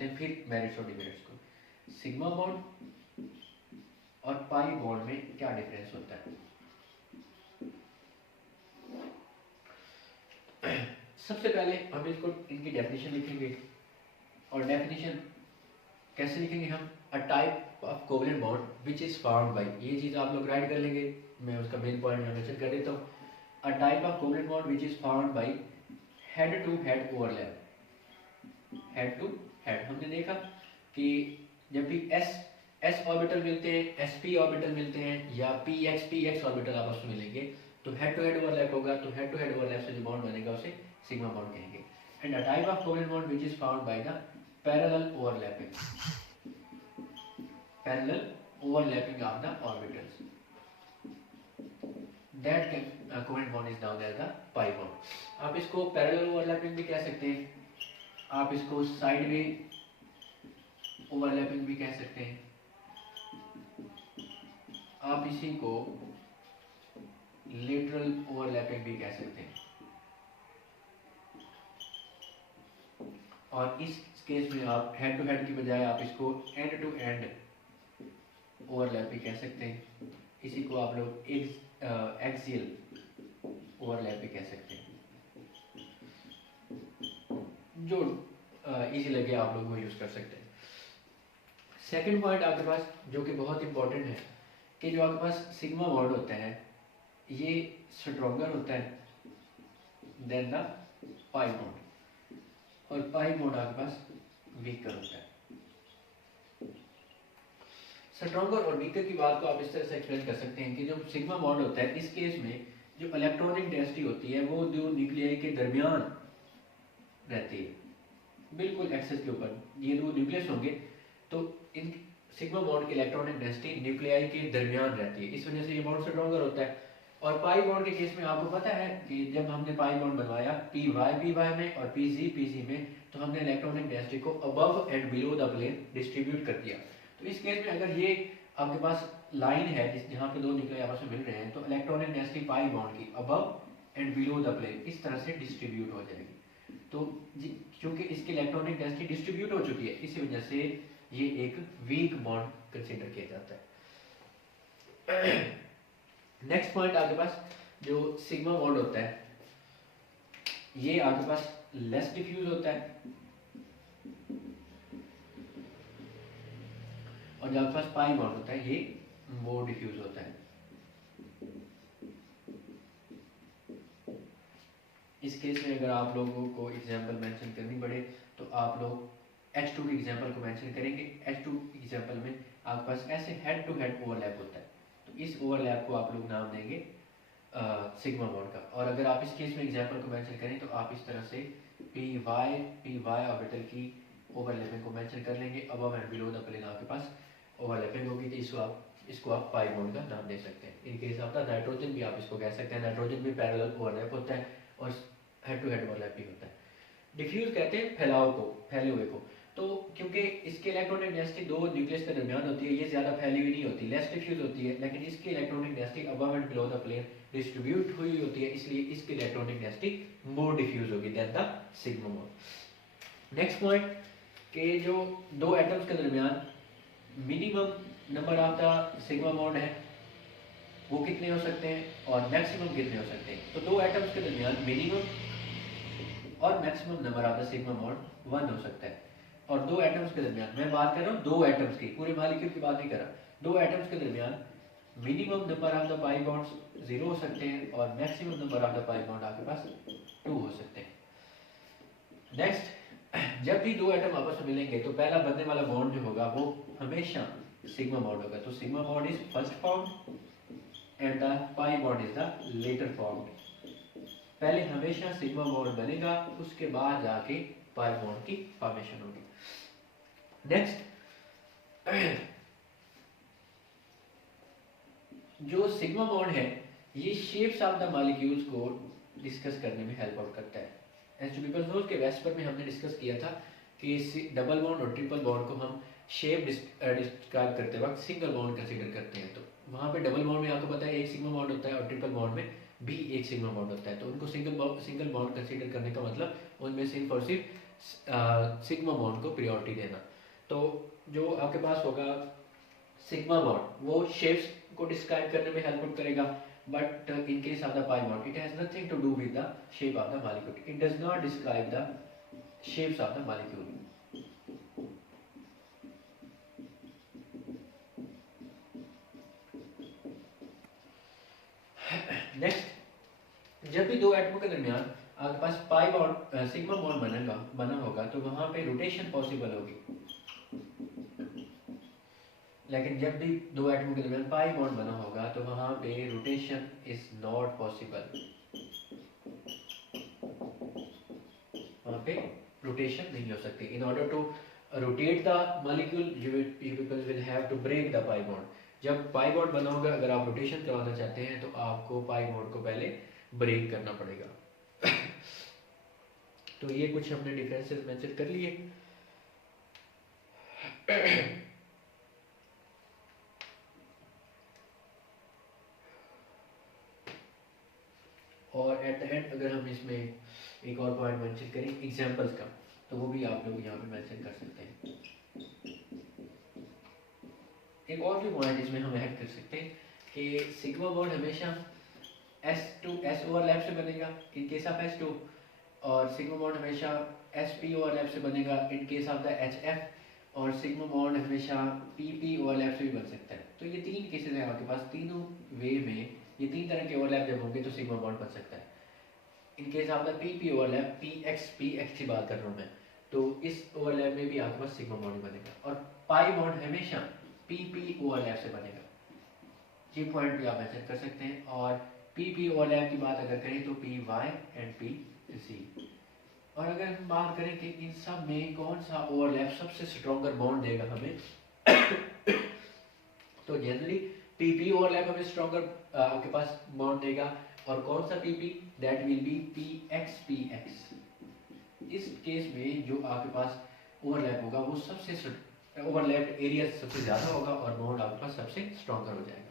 हैं फिर मेरिट्स और डिमेरिट्स को। सिग्मा बॉन्ड और पाई बॉन्ड में क्या डिफरेंस होता है? सबसे पहले हम इसको इनकी डेफिनेशन लिखेंगे, और डेफिनेशन कैसे लिखेंगे हम? अ type of covalent bond which is found bye, ये चीज़ आप लोग राइट कर लेंगे, मैं उसका मेन पॉइंट यहाँ मेंशन कर देता हूँ। A type of covalent bond which is found by head to head overlap. Head to head हमने देखा कि जब भी एस ऑर्बिटल मिलते हैं, sp ऑर्बिटल मिलते हैं, या px ऑर्बिटल आपस में मिलेंगे, तो हेड टू हेड ओवरलैप होगा, तो हेड टू हेड ओवरलैप से जो बॉन्ड बनेगा उसे सिग्मा बॉन्ड कहेंगे। And a type of covalent bond which is found by the parallel overlapping, parallel overlapping of the orbitals, that covalent bond is known as the pi bond. आप इसको parallel overlapping भी कह सकते हैं, आप इसको side में ओवरलैपिंग भी कह सकते हैं, आप इसी को लेटरल ओवरलैपिंग भी कह सकते हैं, और इस केस में आप हेड टू हेड की बजाय आप इसको एंड टू एंड ओवरलैप भी कह सकते हैं, इसी को आप लोग एक्सियल ओवरलैप भी कह सकते हैं, जो इजी लगे आप लोग वो यूज कर सकते हैं। सेकंड पॉइंट आपके पास जो कि बहुत इंपॉर्टेंट है, कि जो आपके पास सिग्मा बॉन्ड होता है ये स्ट्रॉन्गर होता है देन द पाई बॉन्ड, और पाई बॉन्ड आपके पास वीकर होता है। स्ट्रॉन्गर और वीकर की बात को आप इस तरह से एक्सप्लेन कर सकते हैं कि जो सिग्मा बॉन्ड होता है इस केस में जो इलेक्ट्रॉनिक डेंसिटी होती है वो जो न्यूक्लियाई के दरमियान रहती है, बिल्कुल एक्सेस के ऊपर। ये दो न्यूक्लियस होंगे तो इन सिग्मा बॉन्ड की इलेक्ट्रॉनिक डेंसिटी न्यूक्लियाई के दरमियान रहती है, इस वजह से ये बॉन्ड स्ट्रॉन्गर होता है। और पाई बॉन्ड के केस में आपको पता है कि जब हमने पाई बॉन्ड बनवाया पी वाई में और पी जी में, तो हमने इलेक्ट्रॉनिक डेंसिटी को above and below the plane distribute कर दिया। तो इस केस में अगर ये आपके पास लाइन है जिस जहाँ पे दो न्यूक्लियाई आपस में मिल रहे हैं, तो इलेक्ट्रॉनिक डेंसिटी पाई बॉन्ड की above and below the plane इस तरह से डिस्ट्रीब्यूट हो जाएगी। तो क्योंकि इसकी इलेक्ट्रॉनिक डेंसिटी डिस्ट्रीब्यूट हो चुकी है, इसी वजह से ये एक वीक बॉन्ड कंसीडर किया जाता है। नेक्स्ट पॉइंट आपके पास जो सिग्मा बॉन्ड होता है ये आपके पास लेस डिफ्यूज होता है, और जो आपके पास पाई बॉन्ड होता है ये मोर डिफ्यूज होता है। इस केस में अगर आप लोगों को एग्जांपल मेंशन करनी पड़े तो आप लोग H2 के एग्जांपल को मेंशन करेंगे। H2 एग्जांपल में आपके पास ऐसे हेड टू हेड ओवरलैप होता है, तो इस ओवरलैप को आप लोग नाम देंगे सिग्मा बॉन्ड का। और अगर आप इस केस में एग्जांपल को मेंशन करें तो आप इस तरह से पी वाई ऑर्बिटल की ओवरलैपिंग को मेंशन कर लेंगे, above and below the plane आपके पास ओवरलैपिंग होगी, तो इसको आप पाई बॉन्ड का नाम दे सकते हैं। इन केस आपका नाइट्रोजन भी आप इसको कह सकते हैं, नाइट्रोजन भी पैरेलल ओवरलैप होता है और हेड टू हेड ओवरलैप भी होता है। डिफ्यूज कहते हैं फैलाव को, फैले हुए को, तो क्योंकि इसके इलेक्ट्रॉनिक डेंसिटी दो न्यूक्लियस के दरमियान होती है, ये ज्यादा फैली हुई नहीं होती, लेस डिफ्यूज होती है, लेकिन इसकी electronic density above and below the plane distribute हुई होती है, इसलिए इसकी इलेक्ट्रॉनिक डेंसिटी मोर डिफ्यूज होगी than the sigma bond. Next point कि जो दो एटम्स के दरमियान minimum number of the sigma bond है वो कितने हो सकते हैं और मैक्सिमम कितने हो सकते हैं। तो दो एटम्स के दरमियान मिनिमम और maximum number of the sigma bond 1 हो सकता है। और दो एटम्स के दरमियान, मैं बात कर रहा हूँ दो एटम्स की, पूरे मॉलिक्यूल की बात नहीं कर रहा, दो एटम्स के दरमियान minimum number of the pi bonds 0 हो सकते हैं और maximum number of the pi bond आपके पास 2 हो सकते हैं। नेक्स्ट, जब भी दो एटम आपस में मिलेंगे तो पहला बनने वाला बॉन्ड जो होगा वो हमेशा सिग्मा बॉन्ड होगा। तो sigma bond is first form and the pi bond is the latter form. पहले हमेशा सिग्मा बॉन्ड बनेगा, उसके बाद जाके पाई बॉन्ड की फॉर्मेशन होगी। नेक्स्ट, जो सिग्मा बॉन्ड है ये शेप्स ऑफ द मॉलिक्यूल्स को डिस्कस करने में हेल्प आउट करता है। के वेस्पर में हमने डिस्कस किया था कि डबल बॉन्ड और ट्रिपल बॉन्ड को हम शेप डिस्क्राइब करते वक्त सिंगल बॉन्ड कंसीडर करते हैं। तो वहाँ पे डबल बॉन्ड में आपको पता है एक सिग्मा बॉन्ड होता है और ट्रिपल बॉन्ड में भी एक सिग्मा बॉन्ड होता है, तो उनको सिंगल बॉन्ड कंसीडर करने का मतलब उनमें सिर्फ और सिर्फ सिग्मा बॉन्ड को प्रायोरिटी देना। तो जो आपके पास होगा सिग्मा बॉन्ड वो शेप्स को डिस्क्राइब करने में हेल्प करेगा, but in case of the pi bond it has nothing to do with the shape of the molecule, it does not describe the shapes of the molecule. Next, जब भी दो एटमों के दरमियान आपके पास पाई बॉन्ड सिग्मा बॉन्ड बना होगा तो वहां पे रोटेशन पॉसिबल होगी, लेकिन जब भी दो एटमों के दरमियान पाई बॉन्ड बना होगा तो वहां पे रोटेशन इज नॉट पॉसिबल, वहां पे रोटेशन नहीं हो सकती। In order to rotate the molecule you people will have to break the pi bond. जब पाई बॉन्ड बना होगा, अगर आप रोटेशन करवाना चाहते हैं तो आपको पाई बॉन्ड को पहले ब्रेक करना पड़ेगा। तो ये कुछ हमने डिफरेंसेस मेंशन कर लिए। और एट द एंड अगर हम इसमें एक और पॉइंट मेंशन करें एग्जांपल्स का, तो वो भी आप लोग यहाँ पे मेंशन कर सकते हैं। एक और भी पॉइंट इसमें हम ऐड कर सकते हैं कि सिग्मा बॉन्ड हमेशा S ओवरलैप से बनेगा इन केस ऑफ S2, और सिग्मा बॉन्ड हमेशा SP ओवरलैप से बनेगा इन केस ऑफ द HF, और सिग्मा बॉन्ड हमेशा PP ओवरलैप से भी बन सकता है। तो ये तीन केसेस हैं आपके पास, तीनों वे में ये तीन तरह के ओवरलैप जब होंगे तो सिग्मा बॉन्ड बन सकता है। इन case of the PP overlap, PX की बात कर रहा हूँ मैं, तो इस ओवरलैप में भी आपके पास सिग्मा बॉन्ड बनेगा, और पाई बॉन्ड हमेशा PP ओवरलैप से बनेगा। ये पॉइंट भी आप मेंशन कर सकते हैं। और PP ओवरलैप की बात अगर करें तो PY एंड PC। और अगर हम बात करें कि इन सब में कौन सा ओवरलैप सबसे स्ट्रॉन्गर बॉन्ड देगा हमें, तो जनरली PP ओवरलैप हमें स्ट्रॉन्गर आपके पास बॉन्ड देगा, और कौन सा PP, that will be PX। इस केस में जो आपके पास ओवरलैप होगा वो सबसे ओवरलैप एरिया सबसे ज्यादा होगा और बॉन्ड आपके पास सबसे स्ट्रॉन्गर हो जाएगा।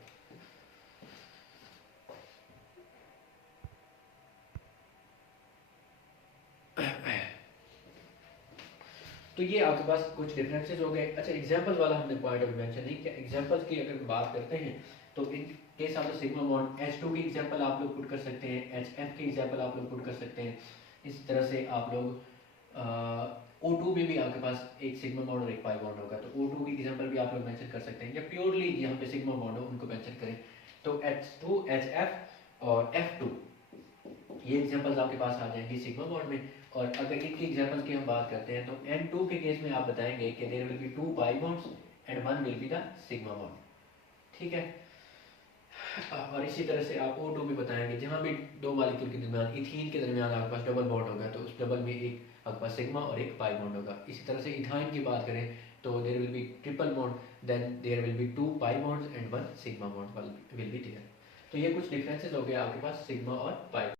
तो ये आपके पास कुछ डिफरेंसेस हो गए। अच्छा, एग्जांपल वाला हमने पॉइंट अभी मेंशन नहीं किया। एग्जांपल्स की अगर बात करते हैं तो इन case of the sigma bond H2 की एग्जांपल आप लोग पुट कर सकते हैं, HF की एग्जांपल आप लोग पुट कर सकते हैं। इस तरह से आप लोग O2 में भी आपके पास एक सिग्मा बॉन्ड और एक पाई बॉन्ड होगा, तो O2 की एग्जांपल भी आप लोग मेंशन कर सकते हैं। या प्योरली यहाँ पे सिग्मा बॉन्ड हो उनको मेंशन करें तो H2, HF और F2, ये एग्जांपल्स आपके पास आ जाएंगे सिग्मा बॉन्ड में। और अगर इनकी एग्जांपल्स की हम बात करते हैं तो N2 के केस में आप बताएंगे कि there will be 2 pi bonds and 1 will be the sigma bond. ठीक है। और इसी तरह से आप O2 भी बताएंगे, जहां भी दो मॉलिक्यूल के दरमियान, इथीन के दरमियान आपके पास डबल बॉन्ड होगा तो उस डबल में एक आपके पास सिग्मा और एक पाई बॉन्ड होगा। इसी तरह से इथाइन की बात करें तो there will be triple bond, then there will be 2 pi bonds and 1 sigma bond will be there. तो ये कुछ डिफरेंसेस हो गए आपके पास सिग्मा और पाई।